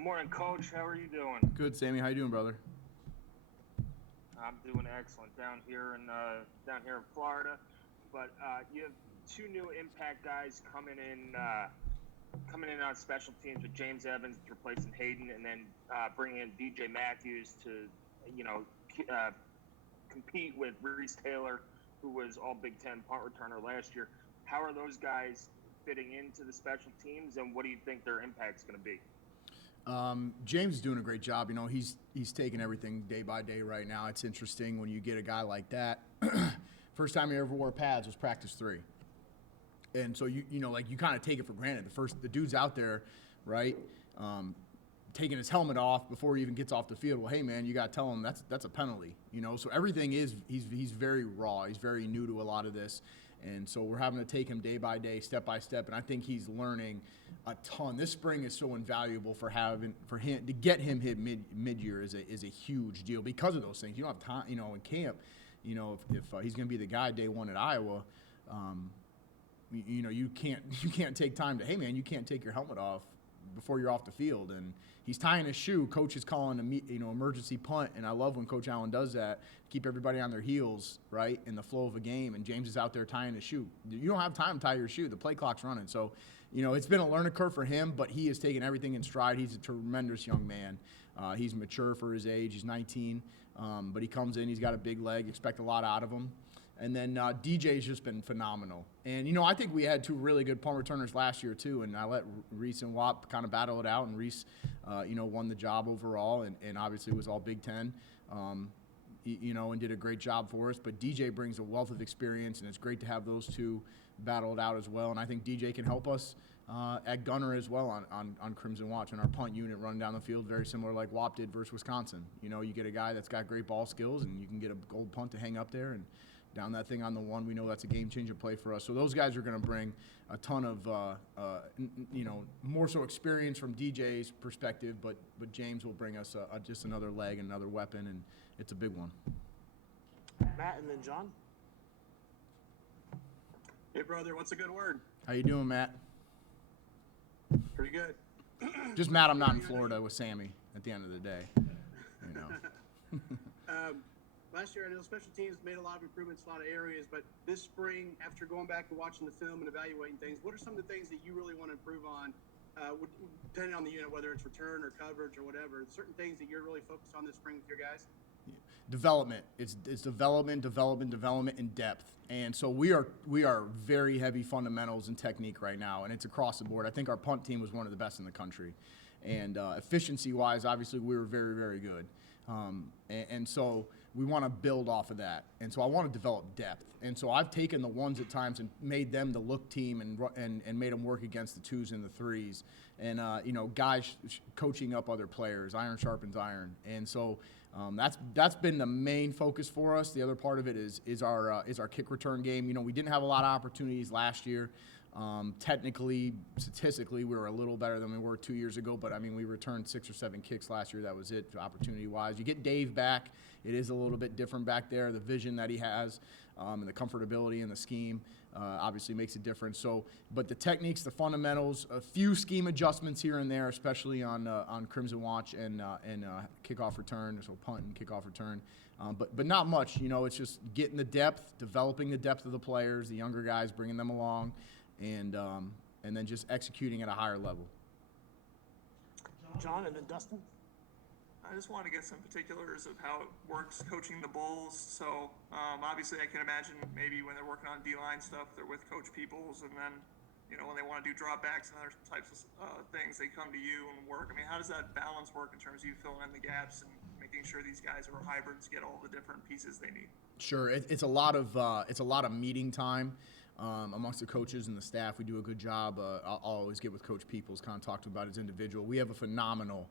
Good morning, Coach. How are you doing? Good, Sammy. How you doing, brother? I'm doing excellent down here in Florida. But you have two new impact guys coming in on special teams with James Evans replacing Hayden, and then bringing in DJ Matthews to compete with Reese Taylor, who was All Big Ten punt returner last year. How are those guys fitting into the special teams, and what do you think their impact's going to be? James is doing a great job. He's taking everything day by day right now. It's interesting when you get a guy like that. First time he ever wore pads was practice 3. And so you kind of take it for granted. The dude's out there, right? Taking his helmet off before he even gets off the field. Well, hey man, you got to tell him that's a penalty, So everything is he's very raw. He's very new to a lot of this. And so we're having to take him day by day, step by step, and I think he's learning a ton. This spring is so invaluable for him to get him hit mid-year is a huge deal because of those things. You don't have time, in camp. If he's going to be the guy day one at Iowa, you can't take time to, hey man, you can't take your helmet off before you're off the field. And he's tying his shoe. Coach is calling emergency punt, and I love when Coach Allen does that. Keep everybody on their heels, right, in the flow of a game. And James is out there tying his shoe. You don't have time to tie your shoe. The play clock's running. So, it's been a learning curve for him, but he has taken everything in stride. He's a tremendous young man. He's mature for his age. He's 19, but he comes in. He's got a big leg. Expect a lot out of him. And then DJ's just been phenomenal. And, I think we had two really good punt returners last year, too. And I let Reese and Wap kind of battle it out. And Reese, won the job overall and obviously was all Big Ten, and did a great job for us. But DJ brings a wealth of experience, and it's great to have those two battle it out as well. And I think DJ can help us at gunner as well on Crimson Watch and our punt unit running down the field, very similar like Wap did versus Wisconsin. You get a guy that's got great ball skills, and you can get a gold punt to hang up there and down that thing on the one. We know that's a game-changer play for us. So those guys are going to bring a ton of, more so experience from DJ's perspective, but James will bring us just another leg, another weapon, and it's a big one. Matt, and then John. Hey, brother, what's a good word? How you doing, Matt? Pretty good. Just Matt, I'm not in Florida with Sammy at the end of the day. Last year, I know special teams made a lot of improvements in a lot of areas, but this spring, after going back and watching the film and evaluating things, what are some of the things that you really want to improve on, depending on the unit, whether it's return or coverage or whatever, certain things that you're really focused on this spring with your guys? Development. It's development, and depth. And so we are very heavy fundamentals and technique right now, and it's across the board. I think our punt team was one of the best in the country. And efficiency-wise, obviously, we were very, very good. And so we want to build off of that. And so I want to develop depth. And so I've taken the ones at times and made them the look team and made them work against the twos and the threes. And, guys coaching up other players. Iron sharpens iron. And so that's been the main focus for us. The other part of it is our kick return game. We didn't have a lot of opportunities last year. Technically, statistically, we were a little better than we were 2 years ago, but we returned 6 or 7 kicks last year. That was it, opportunity-wise. You get Dave back. It is a little bit different back there. The vision that he has and the comfortability in the scheme obviously makes a difference. So, but the techniques, the fundamentals, a few scheme adjustments here and there, especially on Crimson Watch and kickoff return, so punt and kickoff return. But not much. It's just getting the depth, developing the depth of the players, the younger guys, bringing them along. And then just executing at a higher level. John, and then Dustin. I just want to get some particulars of how it works coaching the Bulls. So obviously I can imagine maybe when they're working on D-line stuff, they're with Coach Peoples, and then when they want to do dropbacks and other types of things, they come to you and work. How does that balance work in terms of you filling in the gaps and making sure these guys who are hybrids get all the different pieces they need? Sure, it's a lot of meeting time. Amongst the coaches and the staff, we do a good job. I'll always get with Coach Peoples, kind of talk to him about his individual. We have a phenomenal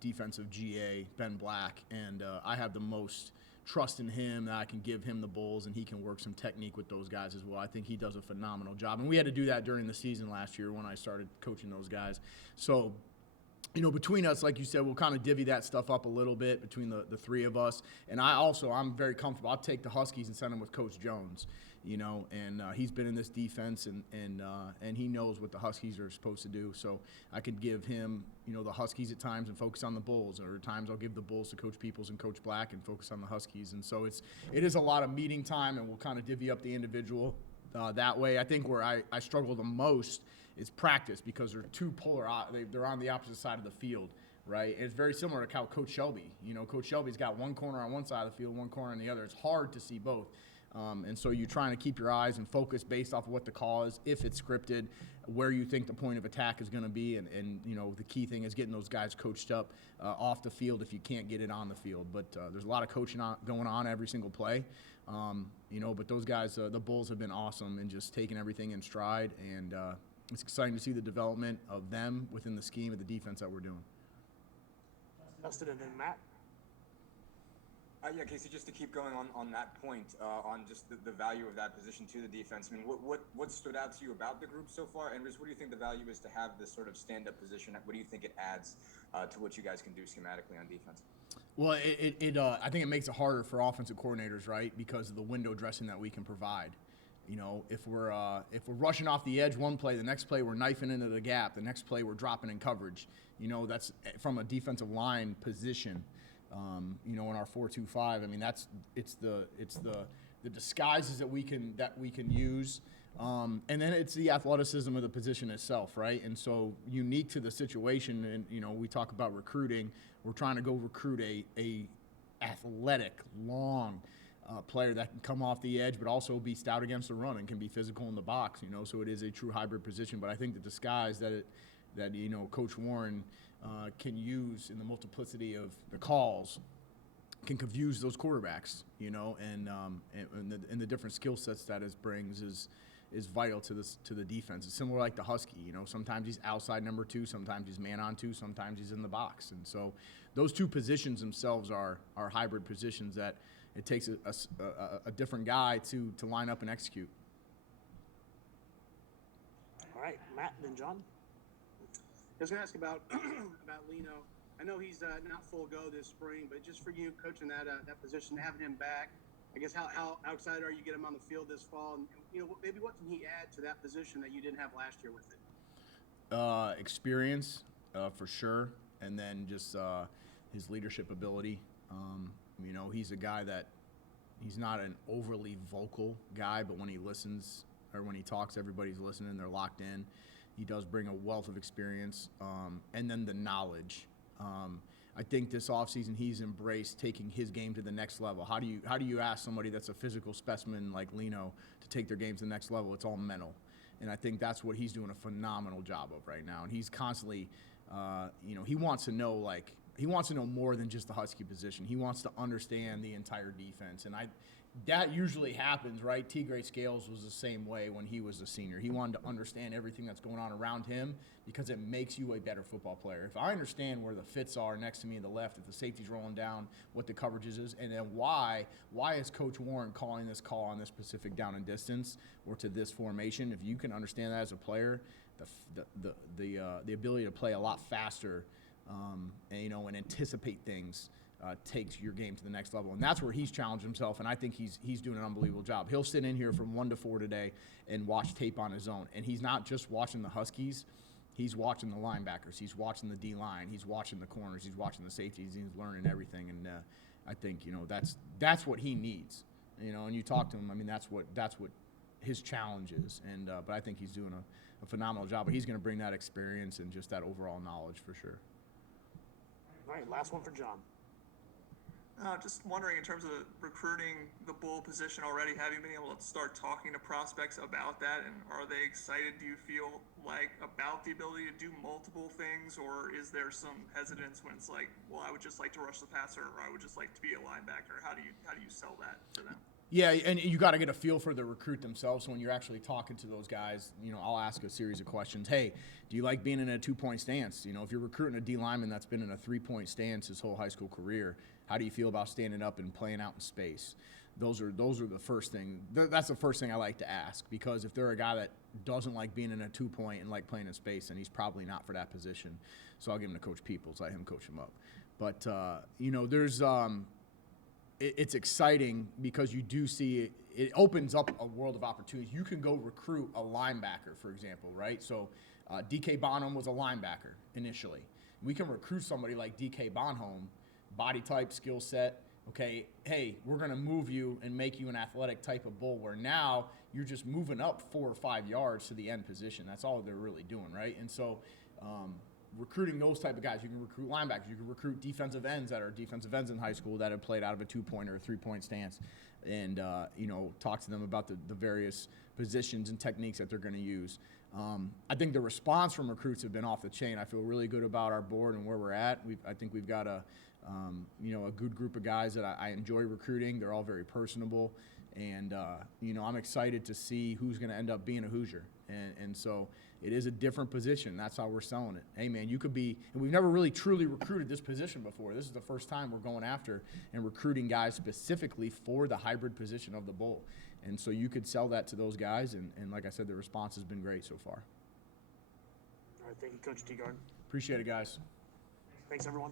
defensive GA, Ben Black, and I have the most trust in him that I can give him the Bulls, and he can work some technique with those guys as well. I think he does a phenomenal job, and we had to do that during the season last year when I started coaching those guys. So between us, like you said, we'll kind of divvy that stuff up a little bit between the three of us. And I'm very comfortable. I'll take the Huskies and send them with Coach Jones, and he's been in this defense and he knows what the Huskies are supposed to do. So I could give him, the Huskies at times and focus on the Bulls, or at times I'll give the Bulls to Coach Peoples and Coach Black and focus on the Huskies. And so it is a lot of meeting time, and we'll kind of divvy up the individual that way. I think where I struggle the most is practice, because they're two they're on the opposite side of the field, right? And it's very similar to how Coach Shelby, Coach Shelby's got one corner on one side of the field, one corner on the other. It's hard to see both. And so you're trying to keep your eyes and focus based off of what the call is, if it's scripted, where you think the point of attack is going to be. And the key thing is getting those guys coached up off the field if you can't get it on the field. But there's a lot of coaching going on every single play. But those guys, the Bulls have been awesome and just taking everything in stride. And it's exciting to see the development of them within the scheme of the defense that we're doing. Dustin and then Matt. Yeah, Kasey, just to keep going on that point, on just the value of that position to the defense. I mean, what stood out to you about the group so far? And just what do you think the value is to have this sort of stand-up position? What do you think it adds to what you guys can do schematically on defense? Well, I think it makes it harder for offensive coordinators, right, because of the window dressing that we can provide. If we're rushing off the edge one play, the next play we're knifing into the gap, the next play we're dropping in coverage. That's from a defensive line position. In our 4-2-5, I mean it's the disguises that we can use, and then it's the athleticism of the position itself, right? And so unique to the situation, and we talk about recruiting. We're trying to go recruit a athletic, long player that can come off the edge, but also be stout against the run and can be physical in the box. So it is a true hybrid position. But I think the disguise that Coach Warren can use in the multiplicity of the calls can confuse those quarterbacks, and the different skill sets that it brings is vital to the defense. It's similar like the Husky, sometimes he's outside number 2, sometimes he's man on 2, sometimes he's in the box. And so those two positions themselves are hybrid positions that it takes a different guy to line up and execute. All right, Matt and then John. I was going to ask about Lino. I know he's not full go this spring, but just for you coaching that position, having him back, I guess how excited are you to get him on the field this fall? And maybe what can he add to that position that you didn't have last year with it? Experience, for sure, and then just his leadership ability. He's a guy that he's not an overly vocal guy, but when he listens or when he talks, everybody's listening. They're locked in. He does bring a wealth of experience, and then the knowledge. I think this offseason he's embraced taking his game to the next level. How do you ask somebody that's a physical specimen like Lino to take their game to the next level? It's all mental, and I think that's what he's doing a phenomenal job of right now. And he's constantly, he wants to know more than just the Husky position. He wants to understand the entire defense, and that usually happens, right? T. Gray Scales was the same way when he was a senior. He wanted to understand everything that's going on around him because it makes you a better football player. If I understand where the fits are next to me on the left, if the safety's rolling down, what the coverages is, and then why is Coach Warren calling this call on this specific down and distance or to this formation, if you can understand that as a player, the ability to play a lot faster and anticipate things takes your game to the next level. And that's where he's challenged himself, and I think he's doing an unbelievable job. He'll sit in here from 1 to 4 today and watch tape on his own. And he's not just watching the Huskies. He's watching the linebackers. He's watching the D-line. He's watching the corners. He's watching the safeties. He's learning everything. And I think, that's what he needs. And you talk to him, I mean, that's what his challenge is. And but I think he's doing a phenomenal job. But he's going to bring that experience and just that overall knowledge for sure. All right, last one for John. Just wondering, in terms of recruiting the bull position already, have you been able to start talking to prospects about that? And are they excited, do you feel like, about the ability to do multiple things? Or is there some hesitance when it's like, well, I would just like to rush the passer, or I would just like to be a linebacker? How do you sell that to them? Yeah, and you got to get a feel for the recruit themselves. So when you're actually talking to those guys, I'll ask a series of questions. Hey, do you like being in a 2-point stance? If you're recruiting a D lineman that's been in a 3-point stance his whole high school career, how do you feel about standing up and playing out in space? those are the first thing. That's the first thing I like to ask, because if they're a guy that doesn't like being in a 2-point and like playing in space, then he's probably not for that position. So I'll give him to Coach Peoples, let him coach him up. But there's it's exciting because you do see it opens up a world of opportunities. You can go recruit a linebacker, for example, right? So DK Bonham was a linebacker initially. We can recruit somebody like DK Bonham, body type, skill set. Okay, hey, we're going to move you and make you an athletic type of bull, where now you're just moving up 4 or 5 yards to the end position. That's all they're really doing, right? And so recruiting those type of guys, you can recruit linebackers, you can recruit defensive ends that are defensive ends in high school that have played out of a 2-point or a 3-point stance, and talk to them about the various positions and techniques that they're going to use. I think the response from recruits have been off the chain. I feel really good about our board and where we're at. I think we've got a good group of guys that I enjoy recruiting. They're all very personable, and I'm excited to see who's going to end up being a Hoosier. And so it is a different position. That's how we're selling it. Hey, man, you could be – and we've never really truly recruited this position before. This is the first time we're going after and recruiting guys specifically for the hybrid position of the bowl. And so you could sell that to those guys, and like I said, the response has been great so far. All right, thank you, Coach Teegardin. Appreciate it, guys. Thanks, everyone.